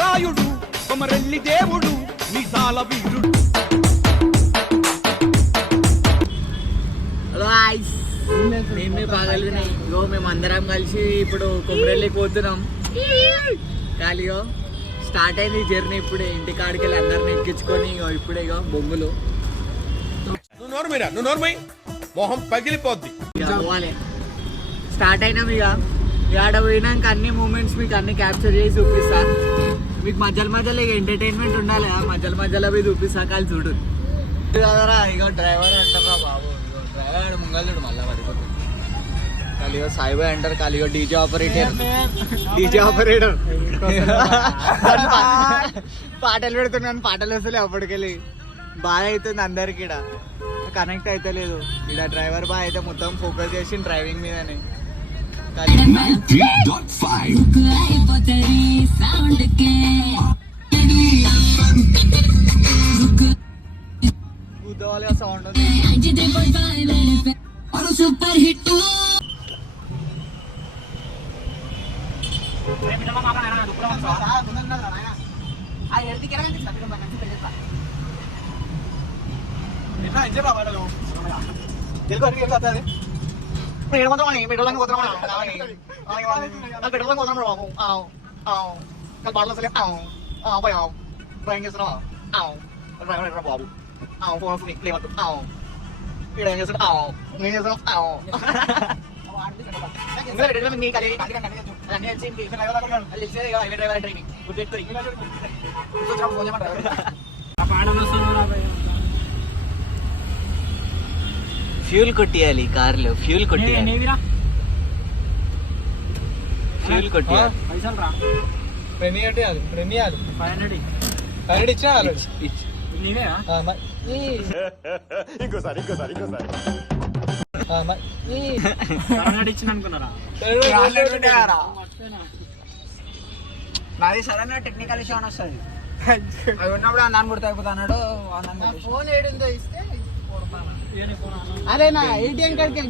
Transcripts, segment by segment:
రాయుడు కొమరెల్లి దేవుడు నిజాల వీరుడు. మేము అందరం కలిసి ఇప్పుడు కొమరెల్లికి పోతున్నాం. ఖాళీగా స్టార్ట్ అయింది జర్నీ. ఇప్పుడే ఇంటికాడికి వెళ్ళి అందరిని ఎక్కించుకొని ఇప్పుడే బొంగులు మొహం పగిలిపోద్ది. పోవాలి. స్టార్ట్ అయినాం. ఇక ఆడ పోయినాక అన్ని మూమెంట్స్ మీకు అన్ని క్యాప్చర్ చేసి చూపిస్తా. మీకు మధ్యలో మధ్యలో ఎంటర్టైన్మెంట్ ఉండాలి. మధ్యలో మధ్యలో పోయి చూపిస్తా. కాలు చూడు కదరా. ఇగో డ్రైవర్ అంటారా బాబు. డ్రైవర్ ముంగలుడు మళ్ళా పడిపోతుంది. ఖాళీగా సాయిబాయ్ అంటారు. ఖాళీగా డీజే ఆపరేటర్ పాటలు పెడుతున్నాను. పాటలు వస్తలే అప్పటికెళ్ళి. బాగా అవుతుంది అందరికి. ఇక్కడ కనెక్ట్ అయితే లేదు. ఇక్కడ డ్రైవర్ బాగా అయితే మొత్తం ఫోకస్ చేసి డ్రైవింగ్ మీదనే. Sound super hit. ఫ్యూల్ కొట్టియాలి కార్లో. ఫ్యూల్ కొట్టియాలి. ఇంకోసారి నాది సడన్ గా టెక్నికల్ ఇష్యూ అని వస్తుంది. అవి ఉన్నప్పుడు అన్నాను కొడుతా అయిపోతా అన్నాడు. ఫోన్ ఏడుందో ఇస్తే అరే నా ఏటీఎం కార్డ్కి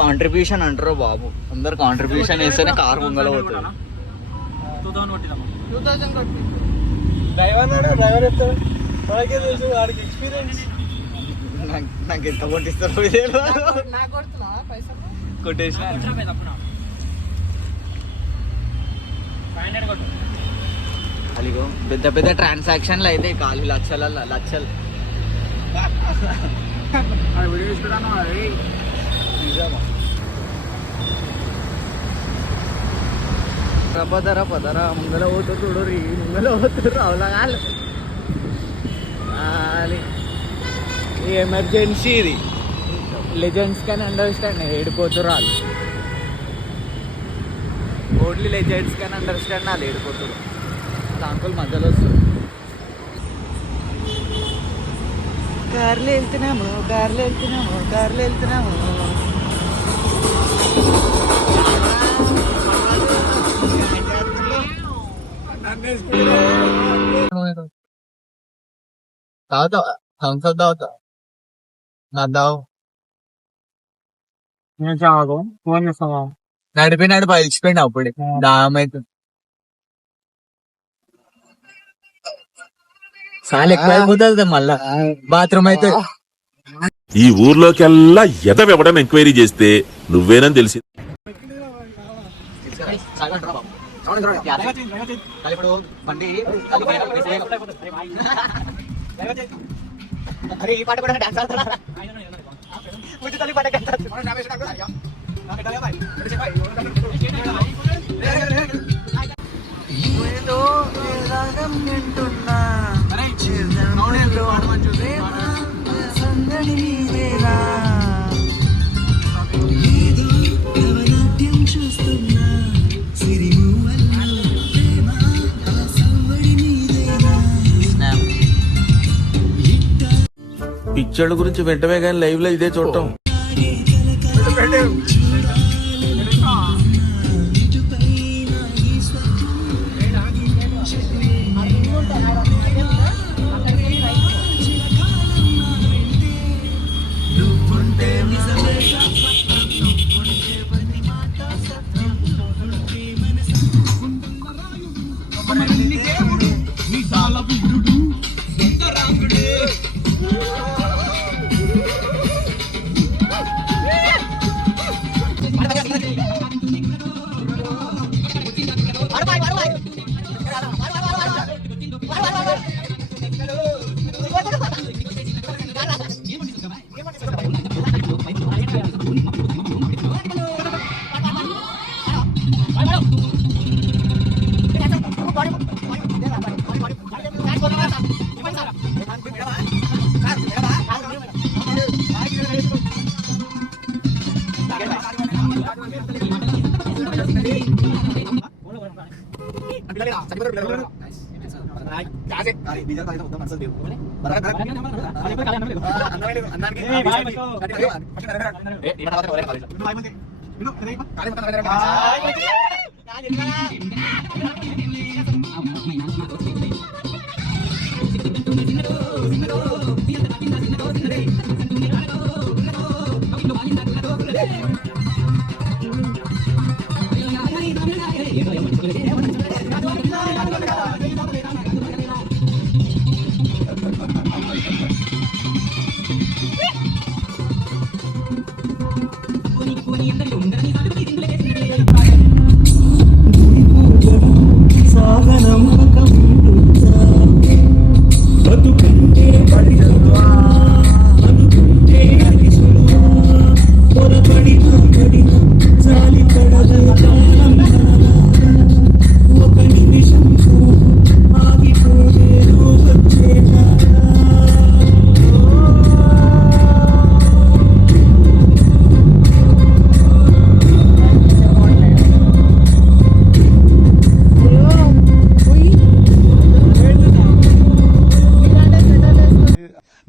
కాంట్రిబ్యూషన్ అంటారు బాబు. అందరు కాంట్రిబ్యూషన్ వేస్తేనే కారు ముంగల పోతుంది. 2000 కొట్టి డ్రైవర్ ఎక్స్పీరియన్స్. నాకు ఎంత కొట్టిస్తారు కొట్టేసిన. అలిగో పెద్ద పెద్ద ట్రాన్సాక్షన్లు అయితే కాలు లక్షలు. పదరా ముంగల పోతూ చూడు. ముంగల పోతురు అవలగాలు. ఈ ఎమర్జెన్సీ ఇది. లెజెండ్స్ కానీ అండర్స్టాండ్. ఏడిపోతురు వాళ్ళు. ఓన్లీ లెజెండ్స్ కానీ అండర్స్టాండ్. వాళ్ళు ఏడిపోతురు. అంకుల్ మధ్యలో వస్తుంది. కార్లో వెళ్తున్నాము. తాగుతావా? థమ్స్ అప్ తాగుతావా? నాదావు నడిపి పలిచిపోయింది. అప్పుడే దాహం అవుతుంది. చాలా ఎక్కువ అయిపోతుంది. మళ్ళా బాత్రూమ్ అయితే ఈ ఊర్లోకెల్లా ఎదవెవడని ఎంక్వైరీ చేస్తే నువ్వేనని తెలిసి ఈ పాట కూడా డాన్స్ ఆడుతున్నా. పిచ్చోళ్ళ గురించి వెంటనే కానీ లైవ్ లో ఇదే చూడటం.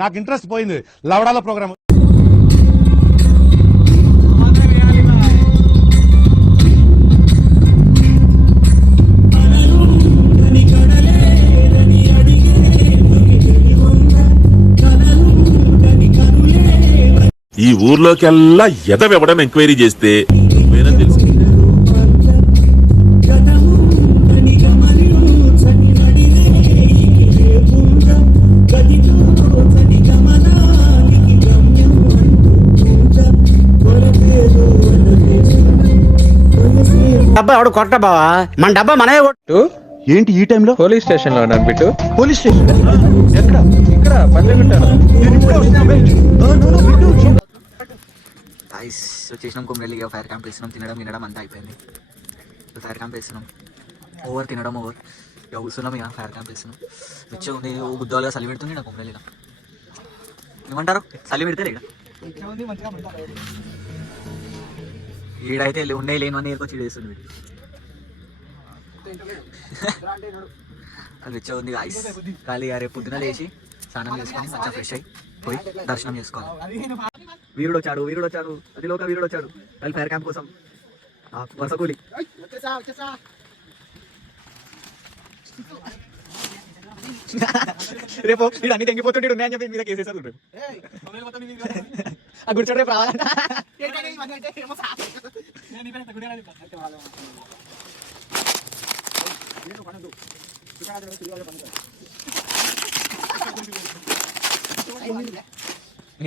నాకు ఇంట్రెస్ట్ పోయింది లవడాల ప్రోగ్రామ్. ఈ ఊర్లోకెల్లా ఎదవెవడని ఎంక్వైరీ చేస్తే నువ్వేనని తెలుసు. డబ్బా ఎవడు కొట్ట బావా, మన డబ్బా మనమే కొట్టు. ఏంటి ఈ టైంలో పోలీస్ స్టేషన్ లో ఉన్నాను బిట్టు. పోలీస్ స్టేషన్ ఎక్కడ? ఇక్కడ పల్లెగుంటాను. వచ్చేసినాం కొమ్మరెల్లి ఫైర్ క్యాంప్ వేసినాం, తినడం అంతా అయిపోయింది. ఫైర్ క్యాంప్ వేసినాం, ఓవర్ తినడం ఓవర్, ఇక కూర్చున్నాం. ఇక ఫైర్ క్యాంప్ వేసినాం, మంచిగా ఉంది. గుద్దాలుగా చలి పెడుతుంది నాకు కొమ్మరెల్లిగా. ఏమంటారు, చలి పెడితే ఇక ఈడైతే ఉన్నాయి లేనివన్నీ ఏరుకొచ్చి వేస్తుంది వీడు. అది మంచిగా ఉంది గాయ్స్. ఖాళీ రేపు పొద్దున లేచి స్నానం చేసుకొని మంచిగా ఫ్రెష్ అయ్యి పోయి దర్శనం చేసుకోవాలి. వీరుడు వచ్చాడు, అదిలోక వీరుడు వచ్చాడు ఖాళీ ఫైర్ క్యాంప్ కోసం. వసకూలి రేపు వీడు అన్ని తెంగిపోతుంటే ఉన్నాయని చెప్పి మీద కేసేసారు రేపు. ఆ గుడిచాడు రేపు రావాలంట.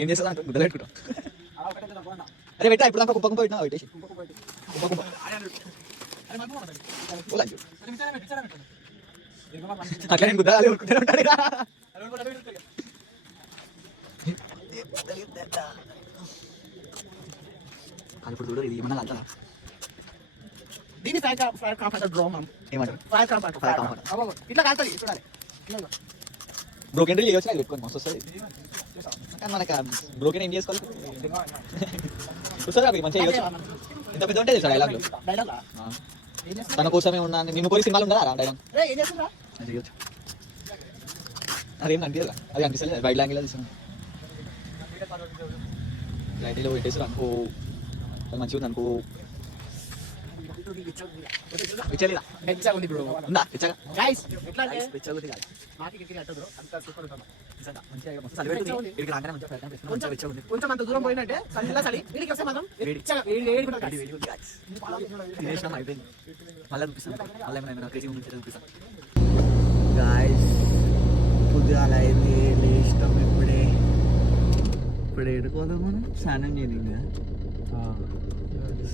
ఏం చేస్తా గుడ్డలు పెట్టుకుంటాం. అరే పెట్టా ఇప్పుడు దాకా కుప్ప కుప్ప పెట్టినా పెట్టేసి కుప్ప అట్లా నేను గుడ్డలు ఉంటాడు. ఇప్పుడు చూడు ఇది ఏమన్నా కాదా బ్రోకెన్ డ్రిల్ చేయొచ్చు, అది పెట్టుకోండి మస్తు వస్తుంది. కానీ మనకి బ్రోకెన్ ఏం చేసుకోవాలి వస్తుంది మంచిగా చేయొచ్చు. ఇంత పెద్ద ఉంటే తెలుసా డైలాగ్లో, తన కోసమే ఉన్నాను నిన్ను కోరి సినిమాలు ఉండదా డైలాగ్ చేయొచ్చు. అదేం అనిపించదు, అది అనిపిస్తలేదు బయట లాంగ్వేజ్ తీసుకున్నాను. లైట్లో పెట్టేసి అనుకో మంచిగా ఉంది అనుకో. కొంచెం అంత దూరం పోయినట్టే పొద్దుగాల అయింది, లేచినాం ఇప్పుడే. ఇప్పుడు ఏడుకోదాం మనం స్నానం చేయను.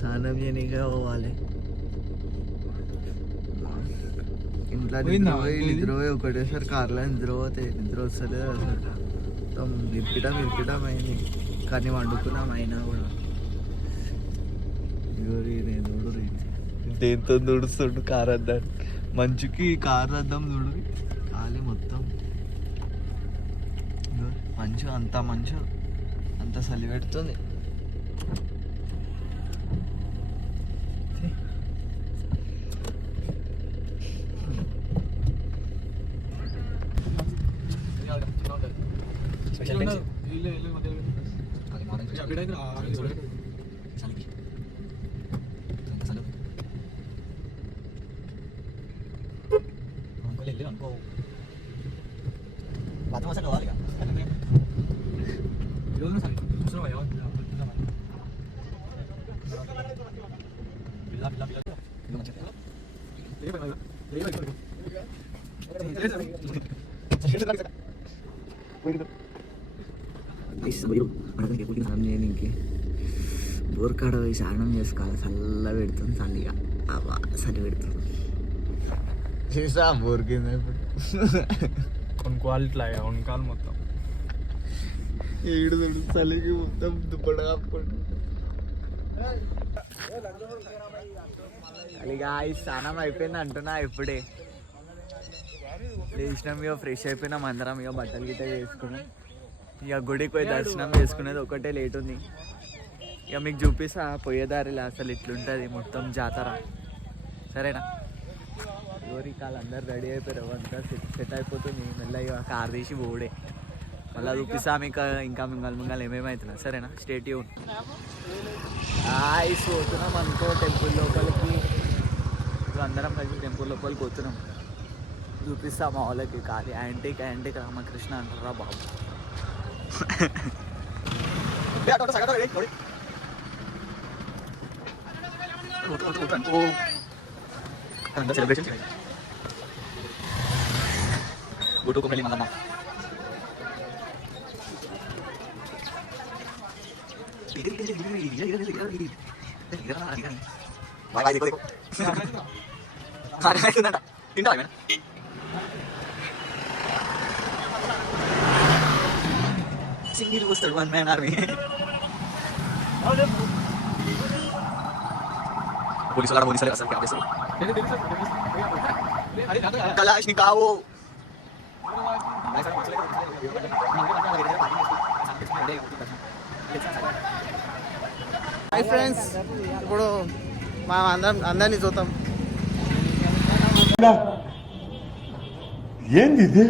స్నానం చేయనీకే పోవాలి. ఇంట్లో నిద్ర పోయి ఒకటేసారి కార్లో నిద్ర వస్తలేదు అసలు. మొత్తం ఇరికిటం అయింది. కానీ వండుకున్నాం అయినా కూడా. దేంతో దుడుస్తుండు కార్ అద్దం, మంచుకి కార్ అద్దం చూడు ఖాళీ మొత్తం మంచు, అంత చలి పెడుతుంది. బోర్కాడ పోయి స్నానం చేసుకోవాలి. చల్ల పెడుతుంది చలిగా, అవ్వా చలి పెడుతుంది. చేసా బోర్ కింద ఇప్పుడు కొనుక్కోవాలి కొనుక్కోవాలి మొత్తం ఏడు చలికి మొత్తం దుప్పట కప్పుకుంటు. అలాగా స్నానం అయిపోయింది అంటున్నా ఇప్పుడే. లేచినాం ఇక ఫ్రెష్ అయిపోయినాం అందరం. ఇక బట్టలు గిట్ట వేసుకున్నాం. ఇక గుడికి పోయి దర్శనం చేసుకునేది ఒకటే లేట్ ఉంది. ఇక మీకు చూపిస్తా పోయేదారిలో అసలు ఇట్లుంటుంది మొత్తం జాతర. సరేనా? ఎవరికాలు అందరు రెడీ అయిపోయారు, అంతా సెట్ అయిపోతుంది. మెల్లగా కార్ తీసి పోడే మళ్ళీ చూపిస్తా మీకు. ఇంకా మింగల్ ఏమేమవుతున్నా. సరేనా? Stay tune. పోతున్నాం అనుకో టెంపుల్ లోపలికి. ఇప్పుడు అందరం కలిసి టెంపుల్ లోపలికి పోతున్నాం. చూపిస్తా మా వాళ్ళకి. కాదు యాంటిక్ రామకృష్ణ అంటారా బాబు. సెలబ్రేషన్ మళ్ళా తింటా సింగిల్ వస్తాడు వన్ మ్యాన్ ఆర్మీ. పోలీసులు అసలు కలాష్ ని కావు. హాయ్ ఫ్రెండ్స్, ఇప్పుడు మా అందరినీ చూద్దాం. ఏంది ఇది?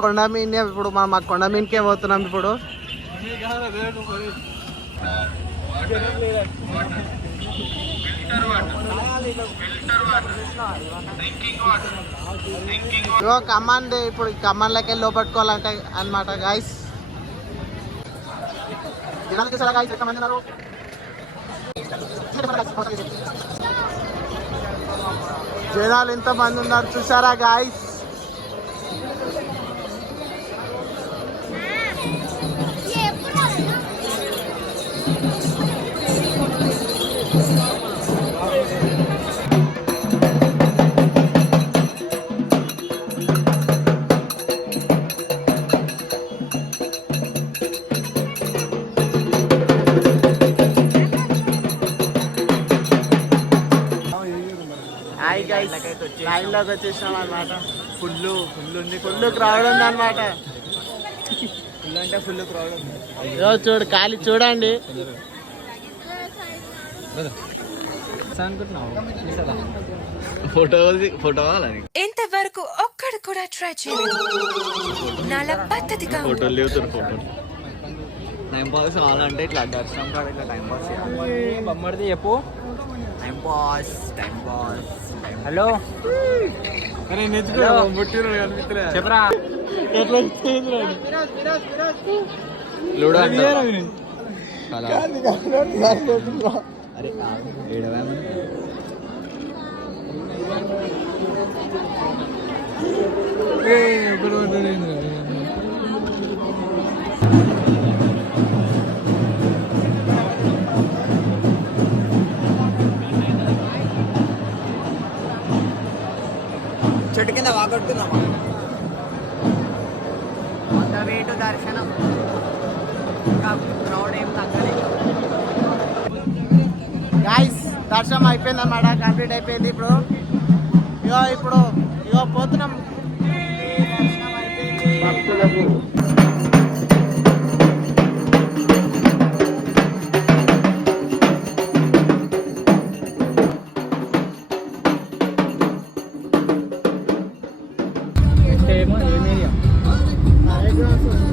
కొండ మీన్ ఇప్పుడు మా కొండ మీన్కే పోతున్నాం ఇప్పుడు. కమాండ్ ఇప్పుడు కమాండ్లోకి వెళ్ళి లోపట్టుకోవాలంటే అనమాట గాయస్. జనాలు ఎంతమంది ఉన్నారు చూసారా గాయస్. లైన్ లోకి వచ్చేసినాం అనమాట. ఫుల్ ఉంది, ఫుల్ క్రౌడ్ ఉంది అనమాట. ఫుల్ అంటే ఫుల్ క్రౌడ్ ఉంది. చూడు ఖాళీ చూడండి. ఫోటో ఇంతవరకు ఒక్కడు కూడా ట్రై చేయలేదు. నాలా పద్ధతిగా ఫోటోలు లేవుతారు. ఫోటోలు టైం పాస్ కావాలంటే ఇట్లా దర్శనం కాదు, ఇట్లా టైం పాస్ బొమ్మడిది చెప్పు. Time pass. హలో చెప్పరా. లూడో అరే ఏడవా చెట్టు కింద వాగొట్టుకుందామా అంత వేటు దర్శనం ఇంకా క్రౌడ్ ఏం తగ్గలేదు. గాయస్ దర్శనం అయిపోయింది అనమాట, కంప్లీట్ అయిపోయింది. ఇప్పుడు పోతున్నాం. దర్శనం అయిపోయింది.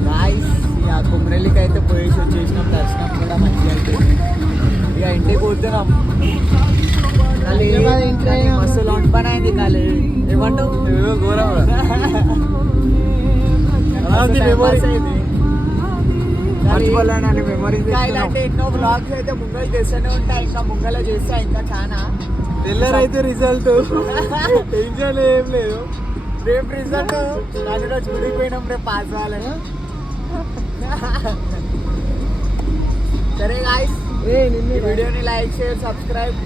గాయస్ ఇక కుమ్రెల్లికి అయితే పోయేసి వచ్చేసినాం. దర్శనం కూడా మంచిగా అయిపోయింది. ఇక ఇంటికి పోతున్నాం. మస్తు లాంటి పని అయింది. కాలే ఏమంటావు? ఘోరం ఇలాంటి ఎన్నో బ్లాగ్స్ అయితే ముంగలు చేస్తూనే ఉంటాయి. ఇంకా ముంగల చేస్తా ఇంకా చాలా తెల్లరైతే రిజల్ట్ టెన్షన్ ఏం లేదు. రేపు రిజల్ట్ దానిలో చూడిపోయినాం. రేపు పాస్ అవ్వాలని. సరే గాయస్, ఈ వీడియోని లైక్ షేర్ సబ్స్క్రైబ్